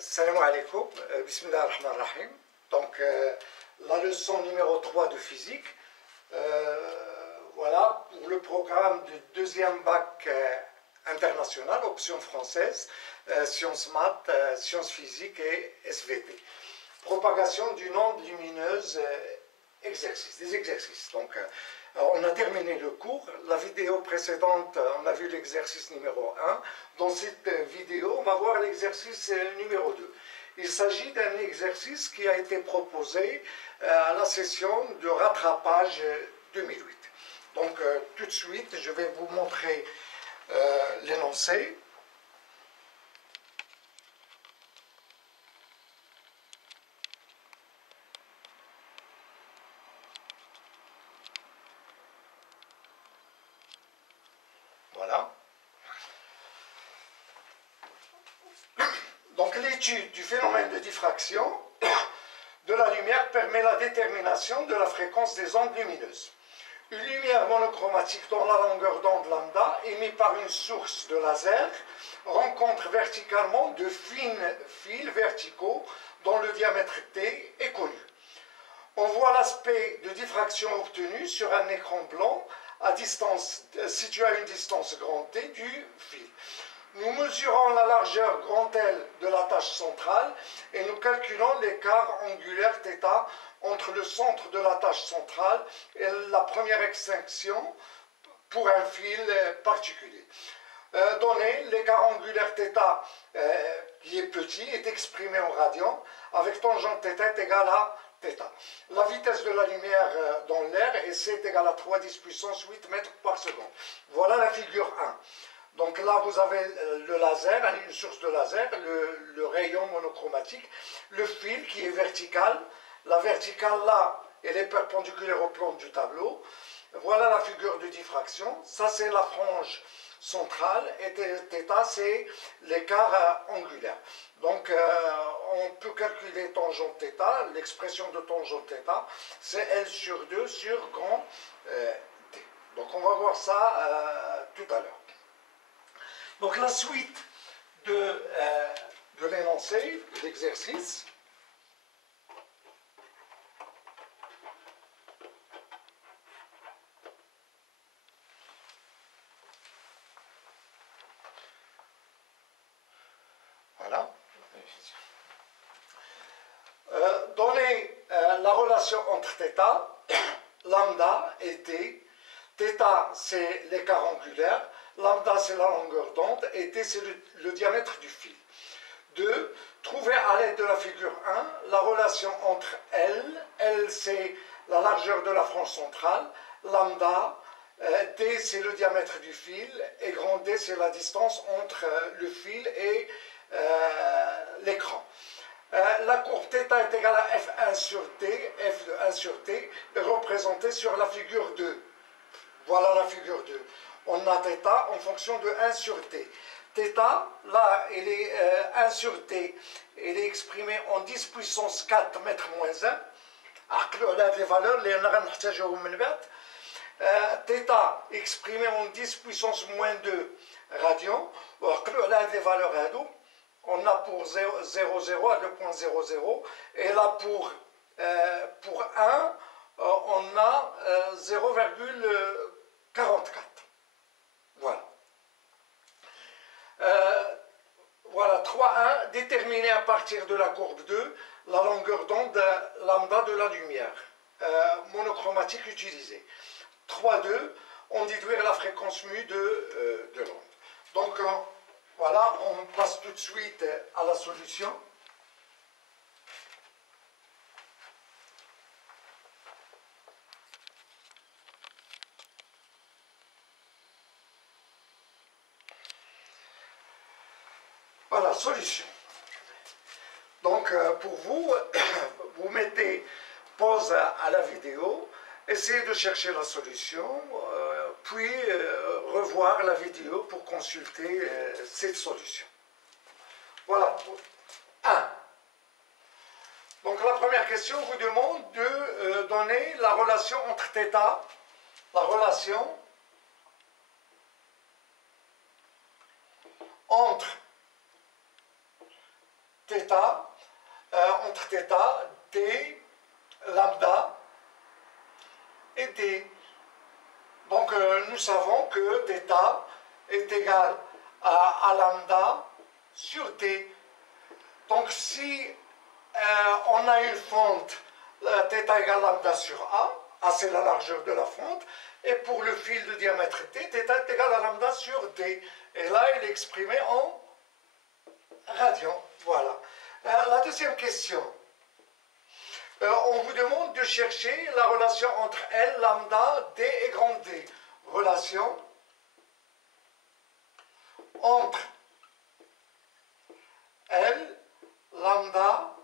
Salam alaikum, bismillah ar-Rahman ar-Rahim. Donc, la leçon numéro 3 de physique. Voilà, pour le programme du deuxième bac international, option française, sciences maths, sciences physiques et SVT. Propagation d'une onde lumineuse, des exercices. Donc, on a terminé le cours. La vidéo précédente, on a vu l'exercice numéro 1. Dans cette vidéo, on va voir l'exercice numéro 2. Il s'agit d'un exercice qui a été proposé à la session de rattrapage 2008. Donc, tout de suite, je vais vous montrer l'énoncé. Voilà. Donc l'étude du phénomène de diffraction de la lumière permet la détermination de la fréquence des ondes lumineuses. Une lumière monochromatique dont la longueur d'onde lambda, émise par une source de laser, rencontre verticalement de fines fils verticaux dont le diamètre T est connu. On voit l'aspect de diffraction obtenu sur un écran blanc situé à une distance grand T du fil. Nous mesurons la largeur grand L de la tâche centrale et nous calculons l'écart angulaire θ entre le centre de la tâche centrale et la première extinction pour un fil particulier. Donné, l'écart angulaire θ qui est petit est exprimé en radians avec tangente θ est égale à θ. La vitesse de la lumière dans l'air est c est égal à 3 10 puissance 8 mètres par seconde. Voilà la figure 1. Donc là, vous avez le laser, une source de laser, le rayon monochromatique, le fil qui est vertical. La verticale là, elle est perpendiculaire au plan du tableau. Voilà la figure de diffraction. Ça, c'est la frange centrale et θ, c'est l'écart angulaire. Donc, on peut calculer tangente θ. L'expression de tangente θ, c'est L sur 2 sur grand T. Donc, on va voir ça tout à l'heure. Donc la suite de l'énoncé, de l'exercice. Voilà. Donner la relation entre θ, lambda et T. θ, c'est l'écart angulaire. Lambda, c'est la longueur d'onde, et T, c'est le diamètre du fil. 2. Trouver à l'aide de la figure 1 la relation entre L, c'est la largeur de la frange centrale, lambda, D, c'est le diamètre du fil, et grand D, c'est la distance entre le fil et l'écran. La courbe θ est égale à F1 sur T, F de 1 sur T, est représentée sur la figure 2. Voilà la figure 2. On a θ en fonction de 1 sur T. θ, là, elle est 1 sur T. Elle est exprimée en 10 puissance 4 mètres moins 1. عقلوا على هذه les valeurs اللي رانا نحتاجوهم من بعد. θ exprimée en 10 puissance moins 2 radians. وعقلوا على هذه les valeurs هادو. On a pour 0, 0 à 2.00 et là pour 1, on a 0,44. Voilà. Voilà, 3.1, déterminer à partir de la courbe 2 la longueur d'onde lambda de la lumière monochromatique utilisée. 3.2, on déduire la fréquence mu de l'onde. Donc, voilà, on passe tout de suite à la solution. Voilà, solution. Donc, pour vous, vous mettez pause à la vidéo, essayez de chercher la solution, puis revoir la vidéo pour consulter cette solution. Voilà. 1. Donc, la première question vous demande de donner la relation entre θ, la relation entre θ D, lambda et D. Donc nous savons que θ est égal à lambda sur D. Donc si on a une fente θ égale lambda sur A c'est la largeur de la fente, et pour le fil de diamètre D, θ est égal à lambda sur D. Et là, il est exprimé en radians. Voilà. La deuxième question. On vous demande de chercher la relation entre L, lambda, D et grand D. Relation entre L, lambda,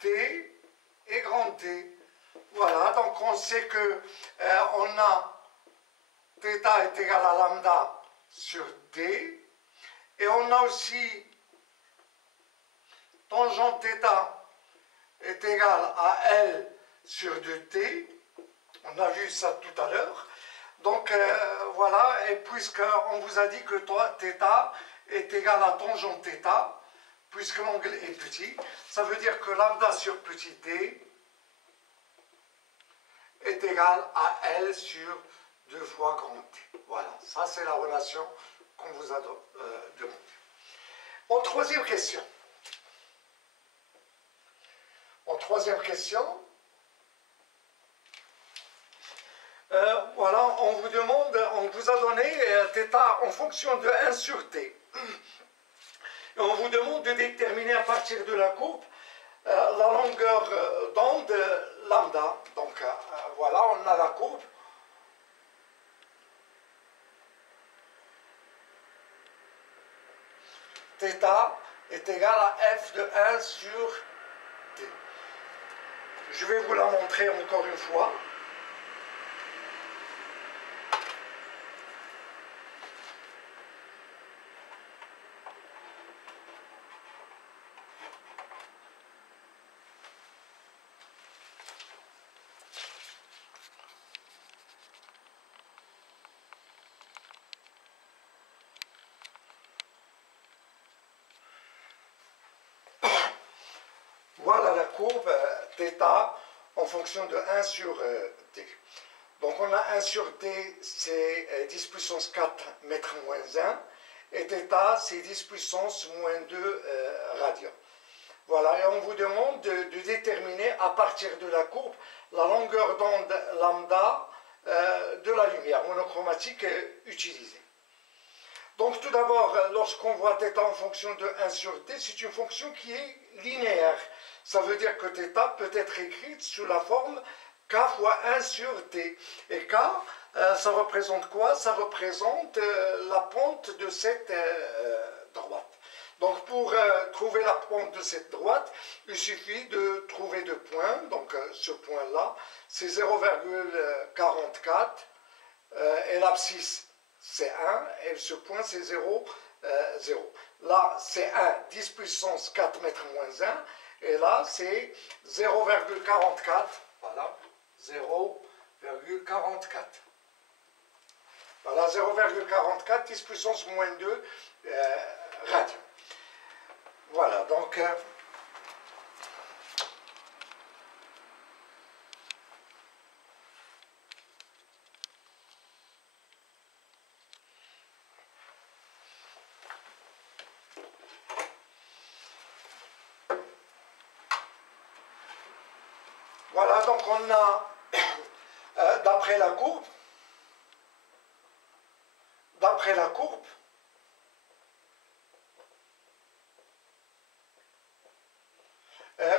D et grand D. Voilà, donc on sait que on a θ est égal à lambda sur D, et on a aussi tangente θ est égal à L sur 2T. On a vu ça tout à l'heure. Donc voilà, et puisqu'on vous a dit que θ est égal à tangente θ, puisque l'angle est petit, ça veut dire que lambda sur petit d est égal à L sur 2 fois grand T. Voilà, ça c'est la relation qu'on vous a demandé. En troisième question. Voilà, on vous demande, on vous a donné θ en fonction de 1 sur T. Et on vous demande de déterminer à partir de la courbe la longueur d'onde lambda. Donc voilà, on a la courbe. θ est égal à f de 1 sur t. Je vais vous la montrer encore une fois. Voilà la courbe θ en fonction de 1 sur t. Donc on a 1 sur t, c'est 10 puissance 4 mètres moins 1, et θ, c'est 10 puissance moins 2 radians. Voilà, et on vous demande de déterminer à partir de la courbe la longueur d'onde lambda de la lumière monochromatique utilisée. Donc tout d'abord, lorsqu'on voit θ en fonction de 1 sur t, c'est une fonction qui est linéaire. Ça veut dire que θ peut être écrite sous la forme k fois 1 sur t. Et k, ça représente quoi? Ça représente la pente de cette droite. Donc pour trouver la pente de cette droite, il suffit de trouver deux points. Donc ce point-là, c'est 0,44 et l'abscisse c'est 1, et ce point c'est 0, 0. Là c'est 1, 10 puissance 4 mètres moins 1, et là c'est 0,44, voilà, 0,44. Voilà, 0,44, 10 puissance moins 2 radians. Voilà, donc voilà, donc on a, d'après la courbe,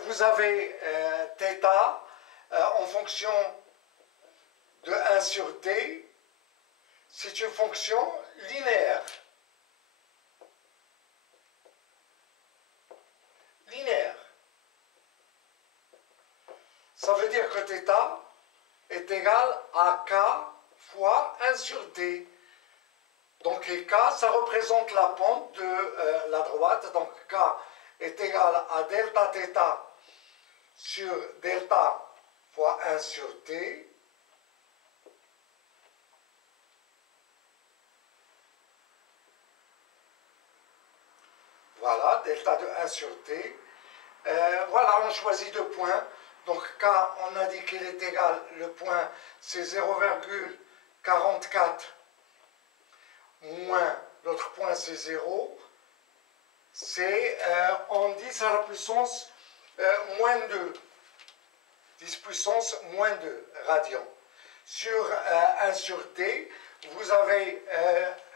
vous avez θ en fonction de 1 sur t, c'est une fonction linéaire. Ça veut dire que θ est égal à k fois 1 sur t. Donc k, ça représente la pente de la droite. Donc k est égal à delta θ sur delta fois 1 sur t. Voilà, delta de 1 sur t. Voilà, on choisit deux points. Donc K, on a dit qu'il est égal, le point c'est 0,44 moins l'autre point c'est 0, c'est en 10 à la puissance moins 2, 10 puissance moins 2 radians. Sur 1 sur t, vous avez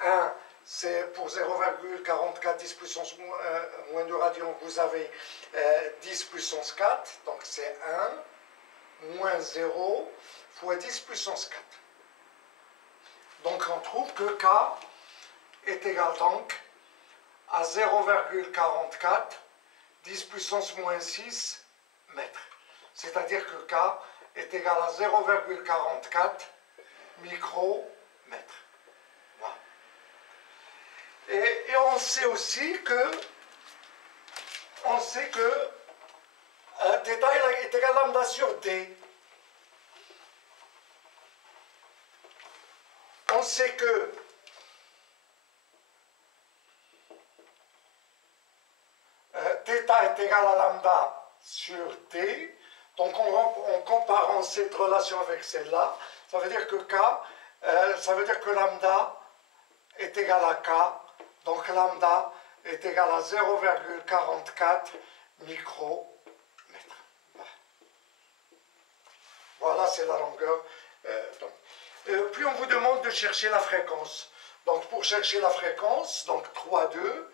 1, c'est pour 0,44 10 puissance moins 2 radians, vous avez 10 puissance 4, donc c'est 1 moins 0 fois 10 puissance 4. Donc on trouve que K est égal donc à 0,44 10 puissance moins 6 mètres. C'est-à-dire que K est égal à 0,44 micromètres. Voilà. Et on sait aussi que θ est égal à lambda sur d. On sait que θ est égal à lambda sur d. Donc en comparant cette relation avec celle-là, ça veut dire que ça veut dire que lambda est égal à K. Donc lambda est égal à 0,44 micromètres. Voilà, c'est la longueur. Puis on vous demande de chercher la fréquence. Donc pour chercher la fréquence, donc 3,2,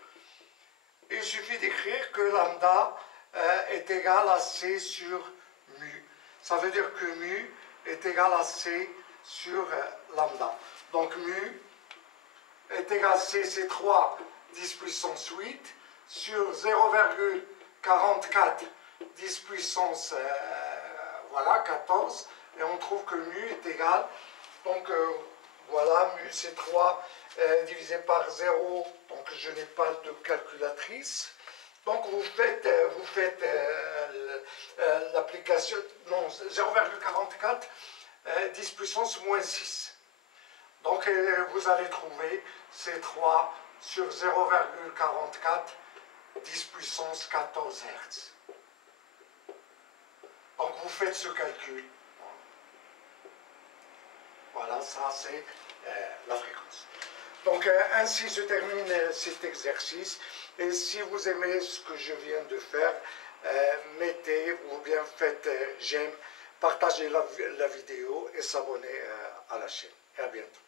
il suffit d'écrire que lambda est égal à C sur mu. Ça veut dire que mu est égal à C sur lambda. Donc mu est égal à C, c'est 3 10 puissance 8 sur 0,44 10 puissance voilà, 14. Et on trouve que mu est égal, donc voilà, mu c'est 3 divisé par 0, donc je n'ai pas de calculatrice. Donc vous faites l'application, non, 0,44 10 puissance moins 6. Donc vous allez trouver c'est 3 sur 0,44 10 puissance 14 Hz. Donc vous faites ce calcul. Voilà, ça c'est la fréquence. Donc ainsi se termine cet exercice. Et si vous aimez ce que je viens de faire, mettez ou bien faites j'aime, partagez la vidéo et s'abonnez à la chaîne. Et à bientôt.